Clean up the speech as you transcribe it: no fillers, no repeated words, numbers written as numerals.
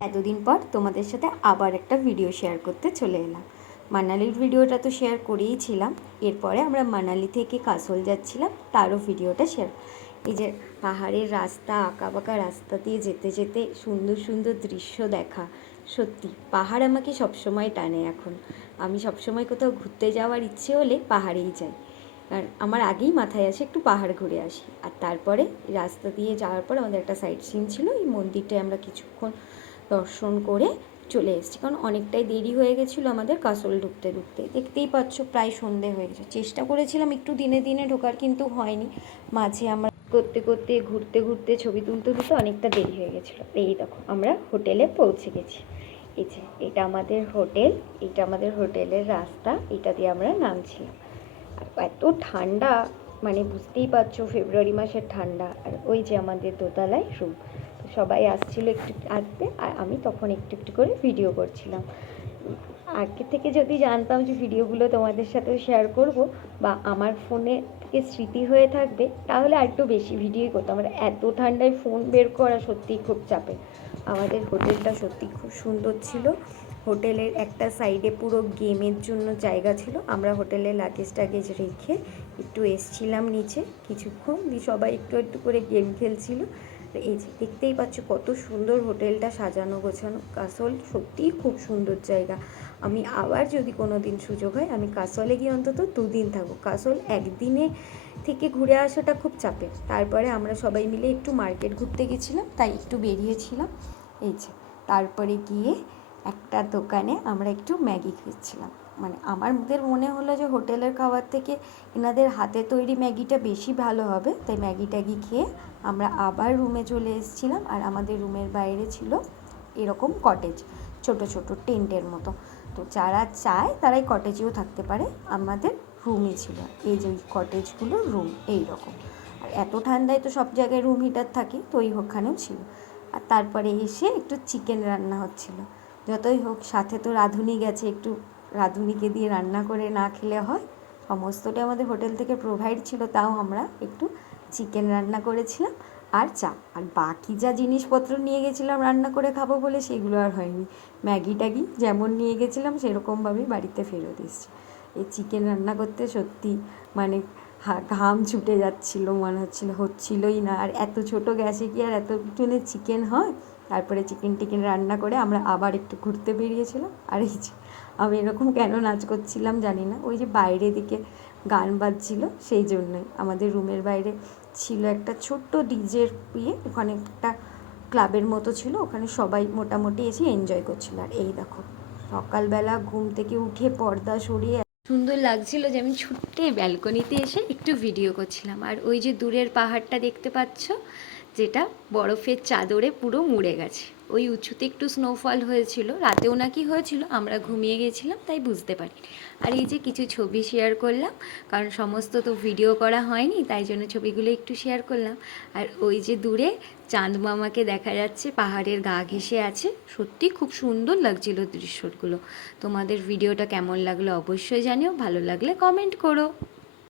এতদিন পর তোমাদের সাথে আবার একটা ভিডিও শেয়ার করতে চলে এলাম। মানালির ভিডিওটা তো শেয়ার করেইছিলাম, এরপরে আমরা মানালি থেকে কাসোল যাচ্ছিলাম, তারও ভিডিওটা শেয়ার। এই যে পাহাড়ের রাস্তা, আঁকাবাঁকা রাস্তা দিয়ে যেতে যেতে সুন্দর সুন্দর দৃশ্য দেখা, সত্যি পাহাড় আমাকে সবসময় টানে। এখন আমি সবসময় কোথাও ঘুরতে যাওয়ার ইচ্ছে হলে পাহাড়েই যাই। আর আমার আগেই মাথায় আসে একটু পাহাড় ঘুরে আসি। আর তারপরে রাস্তা দিয়ে যাওয়ার পর আমাদের একটা সাইট সিন ছিল, এই মন্দিরটায় আমরা কিছুক্ষণ দর্শন করে চলে এসেছি, কারণ অনেকটাই দেরি হয়ে গেছিলো আমাদের কাসোল ঢুকতে ঢুকতে। দেখতেই পাচ্ছ প্রায় সন্ধে হয়ে গেছে। চেষ্টা করেছিলাম একটু দিনে দিনে ঢোকার, কিন্তু হয়নি। মাঝে আমরা করতে করতে ঘুরতে ঘুরতে ছবি তুলতে তুলতে অনেকটা দেরি হয়ে গেছিলো। এই দেখো আমরা হোটেলে পৌঁছে গেছি। এই যে এটা আমাদের হোটেল, এটা আমাদের হোটেলের রাস্তা, এটা দিয়ে আমরা নামছিলাম। আর এত ঠান্ডা, মানে বুঝতেই পারছো ফেব্রুয়ারি মাসের ঠান্ডা। আর ওই যে আমাদের দোতলায় রুম, সবাই আসছিল একটু আসতে, আর আমি তখন একটু একটু করে ভিডিও করছিলাম। আগে থেকে যদি জানতাম যে ভিডিওগুলো তোমাদের সাথেও শেয়ার করব বা আমার ফোনে থেকে স্মৃতি হয়ে থাকবে, তাহলে আর একটু বেশি ভিডিওই করতাম। আমরা এত ঠান্ডায় ফোন বের করা সত্যিই খুব চাপের। আমাদের হোটেলটা সত্যি খুব সুন্দর ছিল। হোটেলের একটা সাইডে পুরো গেমের জন্য জায়গা ছিল। আমরা হোটেলে লাগেজ টাগেজ রেখে একটু এসছিলাম নিচে কিছুক্ষণ, দিয়ে সবাই একটু একটু করে গেম খেলছিল। এই যে দেখতেই পাচ্ছ কত সুন্দর হোটেলটা সাজানো গোছানো। কাসোল সত্যিই খুব সুন্দর জায়গা। আমি আবার যদি কোনো দিন সুযোগ হয়, আমি কাসোলে গিয়ে অন্তত 2 দিন থাকবো। কাসোল একদিনে থেকে ঘুরে আসাটা খুব চাপের। তারপরে আমরা সবাই মিলে একটু মার্কেট ঘুরতে গেছিলাম, তাই একটু বেরিয়েছিলাম। এই যে তারপরে গিয়ে একটা দোকানে আমরা একটু ম্যাগি খেয়েছিলাম। মানে আমাদের মনে হলো যে হোটেলের খাবার থেকে এনাদের হাতে তৈরি ম্যাগিটা বেশি ভালো হবে, তাই ম্যাগি ট্যাগি খেয়ে আমরা আবার রুমে চলে এসেছিলাম। আর আমাদের রুমের বাইরে ছিল এরকম কটেজ, ছোট ছোট টেন্টের মতো। তো যারা চায় তারাই কটেজেও থাকতে পারে। আমাদের রুমই ছিল, এই যে ওই কটেজগুলোর রুম এই রকম। আর এত ঠান্ডায় তো সব জায়গায় রুম হিটার থাকে, তো ওই ওখানেও ছিল। আর তারপরে এসে একটু চিকেন রান্না হচ্ছিল। যতই হোক সাথে তো রাঁধুনি গেছে, একটু রাঁধুনিকে দিয়ে রান্না করে না খেলে হয়। সমস্তটাই আমাদের হোটেল থেকে প্রোভাইড ছিল, তাও আমরা একটু চিকেন রান্না করেছিলাম আর চা। আর বাকি যা জিনিসপত্র নিয়ে গেছিলাম রান্না করে খাবো বলে, সেগুলো আর হয়নি। ম্যাগি ট্যাগি যেমন নিয়ে গেছিলাম সেরকমভাবেই বাড়িতে ফেরত এসেছি। এই চিকেন রান্না করতে সত্যি মানে ঘাম ছুটে যাচ্ছিলো, মনে হচ্ছিলোই না। আর এত ছোট গ্যাসে কি আর এতটুকুনে চিকেন হয়? তারপরে চিকেন টিকেন রান্না করে আমরা আবার একটু ঘুরতে বেরিয়েছিলাম। আর এই যে আমি এরকম কেন নাচ করছিলাম জানি না, ওই যে বাইরে দিকে গান বাজছিল সেই জন্যই। আমাদের রুমের বাইরে ছিল একটা ছোট্ট ডিজের ওখানে একটা ক্লাবের মতো ছিল, ওখানে সবাই মোটামুটি এসে এনজয় করছিল। আর এই দেখো সকালবেলা ঘুম থেকে উঠে পর্দা সরিয়ে সুন্দর লাগছিল যে আমি ছুট্টে ব্যালকনিতে এসে একটু ভিডিও করছিলাম। আর ওই যে দূরের পাহাড়টা দেখতে পাচ্ছ, যেটা বরফের চাদরে পুরো মুড়ে গেছে। ওই উঁচুতে একটু স্নোফল হয়েছিল, রাতেও নাকি হয়েছিল, আমরা ঘুমিয়ে গেছিলাম তাই বুঝতে পারি। আর এই যে কিছু ছবি শেয়ার করলাম, কারণ সমস্ত তো ভিডিও করা হয়নি, তাই জন্য ছবিগুলো একটু শেয়ার করলাম। আর ওই যে দূরে চাঁদ মামাকে দেখা যাচ্ছে, পাহাড়ের গা ঘেঁষে আছে। সত্যি খুব সুন্দর লাগছিল দৃশ্যগুলো। তোমাদের ভিডিওটা কেমন লাগলো অবশ্যই জানিও, ভালো লাগলে কমেন্ট করো।